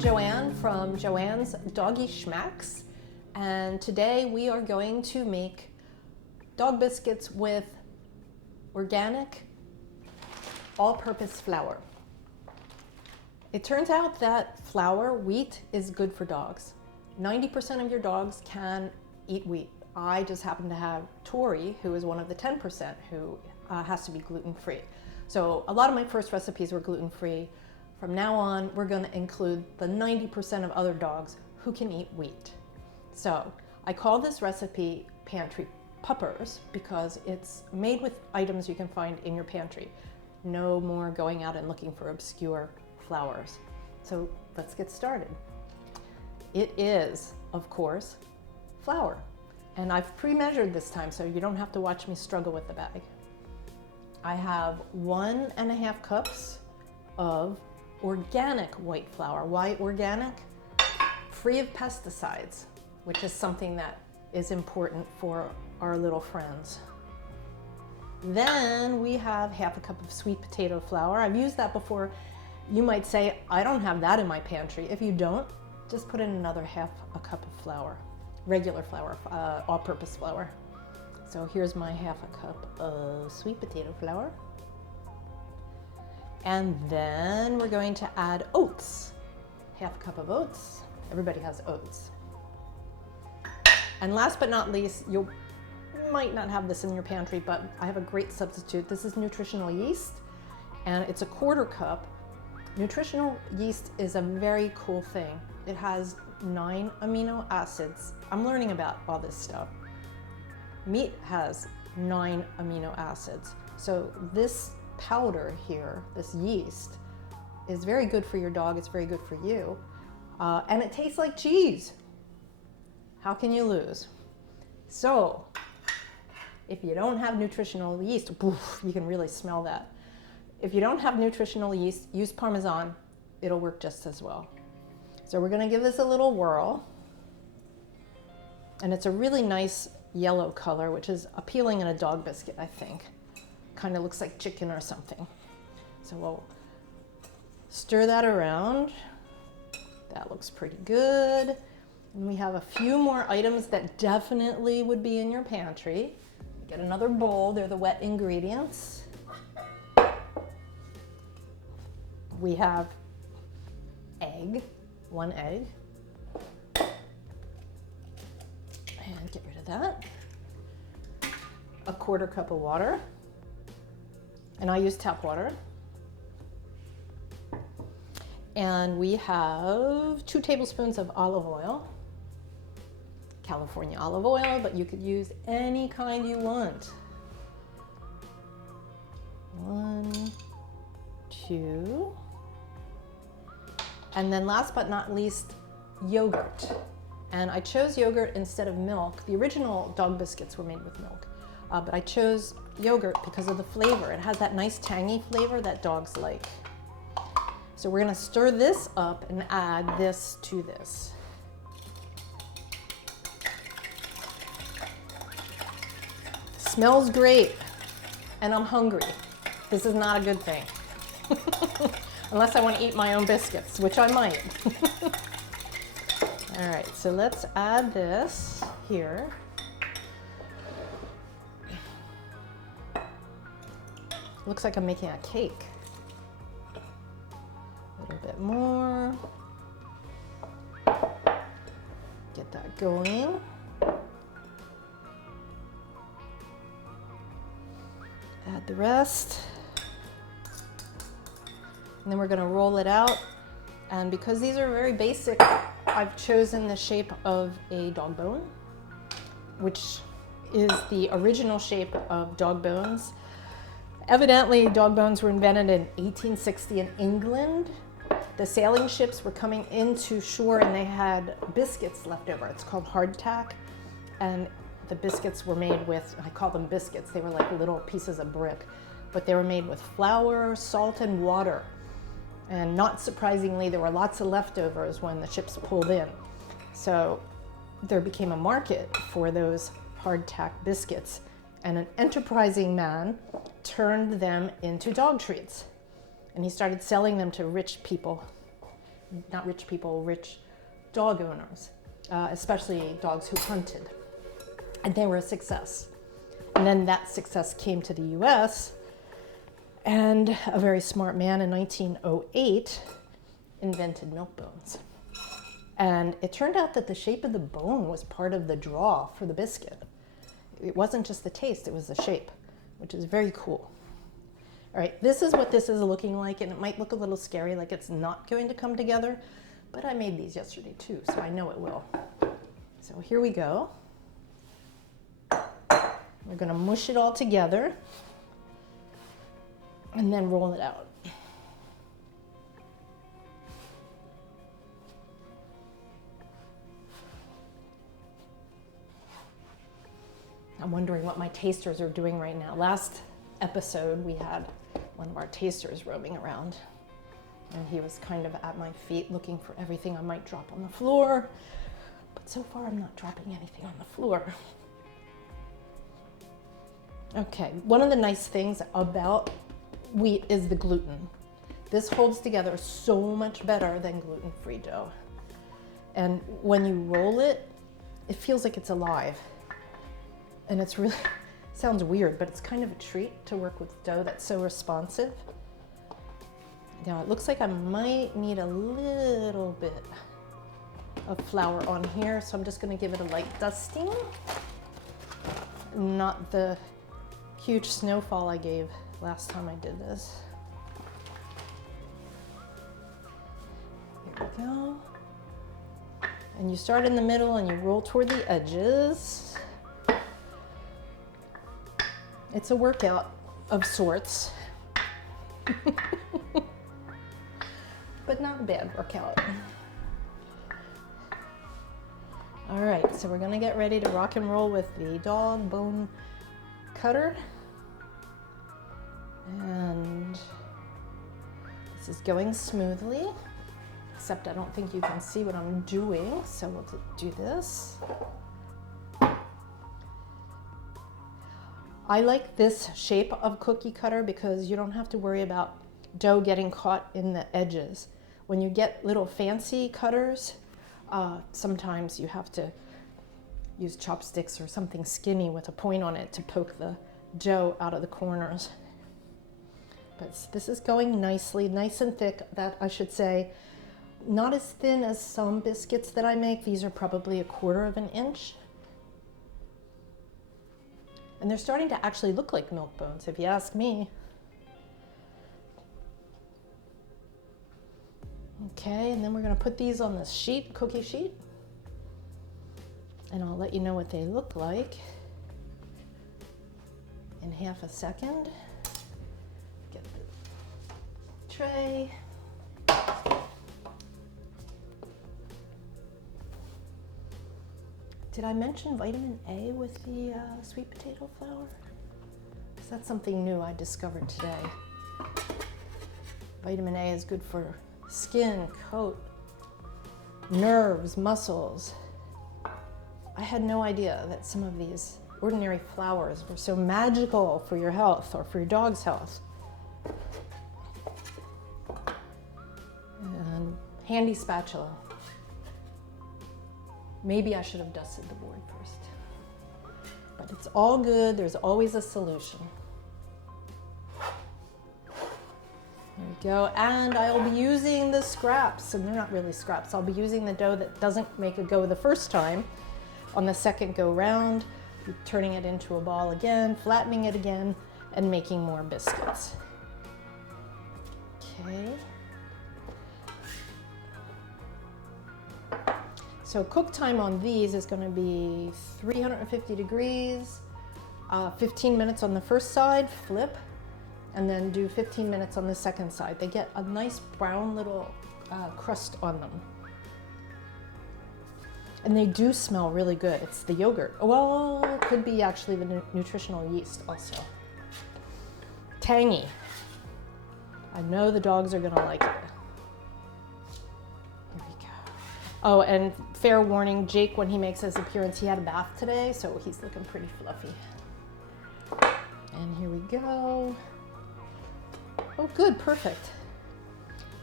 Joanne from Joanne's Doggy Schmacks, and today we are going to make dog biscuits with organic all-purpose flour. It turns out that flour, wheat, is good for dogs. 90% of your dogs can eat wheat. I just happen to have Tori, who is one of the 10% who has to be gluten-free. So a lot of my first recipes were gluten-free. From now on, we're going to include the 90% of other dogs who can eat wheat. So I call this recipe Pantry Puppers because it's made with items you can find in your pantry. No more going out and looking for obscure flours. So let's get started. It is, of course, flour. And I've pre-measured this time so you don't have to watch me struggle with the bag. I have 1.5 cups of organic white flour. Why organic? Free of pesticides, which is something that is important for our little friends. Then we have 1/2 cup of sweet potato flour. I've used that before. You might say, I don't have that in my pantry. If you don't, just put in another 1/2 cup of flour, regular flour, all-purpose flour. So here's my 1/2 cup of sweet potato flour. And then we're going to add oats, 1/2 cup of oats. Everybody has oats. And last but not least, you might not have this in your pantry, but I have a great substitute. This is nutritional yeast, and it's a 1/4 cup. Nutritional yeast is a very cool thing. It has 9 amino acids. I'm learning about all this stuff. Meat has 9 amino acids. So this powder here, this yeast, is very good for your dog. It's very good for you. And it tastes like cheese. How can you lose? So if you don't have nutritional yeast, oof, you can really smell that. If you don't have nutritional yeast, use Parmesan. It'll work just as well. So we're going to give this a little whirl. And it's a really nice yellow color, which is appealing in a dog biscuit, I think. Kind of looks like chicken or something. So we'll stir that around. That looks pretty good. And we have a few more items that definitely would be in your pantry. Get another bowl. They're the wet ingredients. We have egg, 1 egg. And get rid of that. A 1/4 cup of water. And I use tap water. And we have 2 tablespoons of olive oil. California olive oil, but you could use any kind you want. 1, 2. And then last but not least, yogurt. And I chose yogurt instead of milk. The original dog biscuits were made with milk, but I chose yogurt because of the flavor. It has that nice tangy flavor that dogs like. So we're gonna stir this up and add this to this. Smells great, and I'm hungry. This is not a good thing. Unless I want to eat my own biscuits, which I might. All right, so let's add this here. Looks like I'm making a cake. A little bit more. Get that going. Add the rest. And then we're going to roll it out. And because these are very basic, I've chosen the shape of a dog bone, which is the original shape of dog bones. Evidently, dog bones were invented in 1860 in England. The sailing ships were coming into shore and they had biscuits left over. It's called hardtack. And the biscuits were made with, I call them biscuits, they were like little pieces of brick, but they were made with flour, salt, and water. And not surprisingly, there were lots of leftovers when the ships pulled in. So there became a market for those hardtack biscuits. And an enterprising man turned them into dog treats. And he started selling them to rich people. not rich people, rich dog owners, especially dogs who hunted. And they were a success. And then that success came to the US, and a very smart man in 1908 invented milk bones. And it turned out that the shape of the bone was part of the draw for the biscuit. It wasn't just the taste, it was the shape, which is very cool. All right, this is what this is looking like, and it might look a little scary, like it's not going to come together, but I made these yesterday too, so I know it will. So here we go. We're gonna mush it all together and then roll it out. I'm wondering what my tasters are doing right now. Last episode, we had one of our tasters roaming around, and he was kind of at my feet looking for everything I might drop on the floor. But so far, I'm not dropping anything on the floor. Okay, one of the nice things about wheat is the gluten. This holds together so much better than gluten-free dough. And when you roll it, it feels like it's alive. And it's really, sounds weird, but it's kind of a treat to work with dough that's so responsive. Now it looks like I might need a little bit of flour on here, so I'm just gonna give it a light dusting. Not the huge snowfall I gave last time I did this. Here we go. And you start in the middle and you roll toward the edges. It's a workout of sorts, but not a bad workout. All right, so we're gonna get ready to rock and roll with the dog bone cutter. And this is going smoothly, except I don't think you can see what I'm doing, so we'll do this. I like this shape of cookie cutter because you don't have to worry about dough getting caught in the edges. When you get little fancy cutters, sometimes you have to use chopsticks or something skinny with a point on it to poke the dough out of the corners. But this is going nicely, nice and thick, that I should say. Not as thin as some biscuits that I make. These are probably 1/4 of an inch. And they're starting to actually look like milk bones, if you ask me. Okay, and then we're gonna put these on this sheet, cookie sheet. And I'll let you know what they look like in half a second. Get the tray. Did I mention vitamin A with the sweet potato flour? Because that's something new I discovered today. Vitamin A is good for skin, coat, nerves, muscles. I had no idea that some of these ordinary flours were so magical for your health or for your dog's health. And handy spatula. Maybe I should have dusted the board first. But it's all good, there's always a solution. There we go, and I'll be using the scraps, and they're not really scraps. I'll be using the dough that doesn't make a go the first time. On the second go round, turning it into a ball again, flattening it again, and making more biscuits. Okay. So cook time on these is going to be 350 degrees, 15 minutes on the first side, flip, and then do 15 minutes on the second side. They get a nice brown little crust on them. And they do smell really good. It's the yogurt. Well, it could be actually the nutritional yeast also. Tangy. I know the dogs are going to like it. Oh, and fair warning, Jake, when he makes his appearance, he had a bath today, so he's looking pretty fluffy. And here we go. Oh, good, perfect.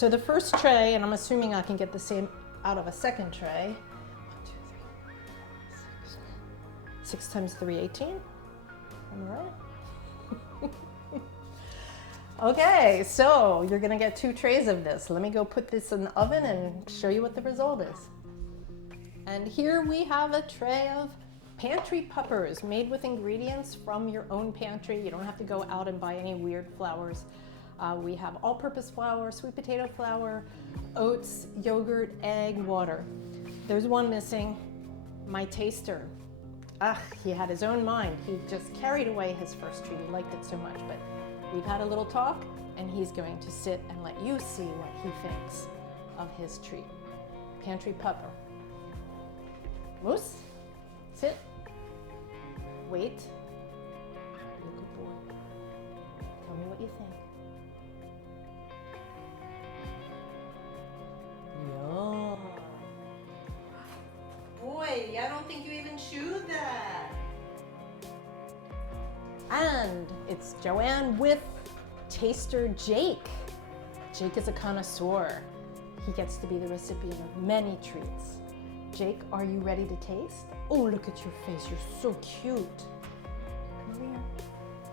So the first tray, and I'm assuming I can get the same out of a second tray. 1, 2, 3, 6 times 3, 18. Am I right? Okay, so you're gonna get 2 trays of this. Let me go put this in the oven and show you what the result is. And here we have a tray of Pantry Puppers made with ingredients from your own pantry. You don't have to go out and buy any weird flours. We have all-purpose flour, sweet potato flour, oats, yogurt, egg, water. There's one missing, my taster. He had his own mind. He just carried away his first treat. He liked it so much, but we've had a little talk and he's going to sit and let you see what he thinks of his treat. Pantry Pupper. Moose, sit, wait. Be a good boy. Tell me what you think. Yum. Boy, I don't think you even chewed that. And it's Joanne with taster Jake. Jake is a connoisseur. He gets to be the recipient of many treats. Jake, are you ready to taste? Oh, look at your face. You're so cute. Come over here.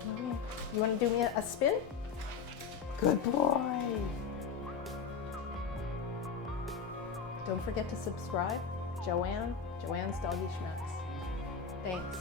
Come over here. You want to do me a spin? Good boy. Don't forget to subscribe. Joanne's Doggy Schmacks. Thanks.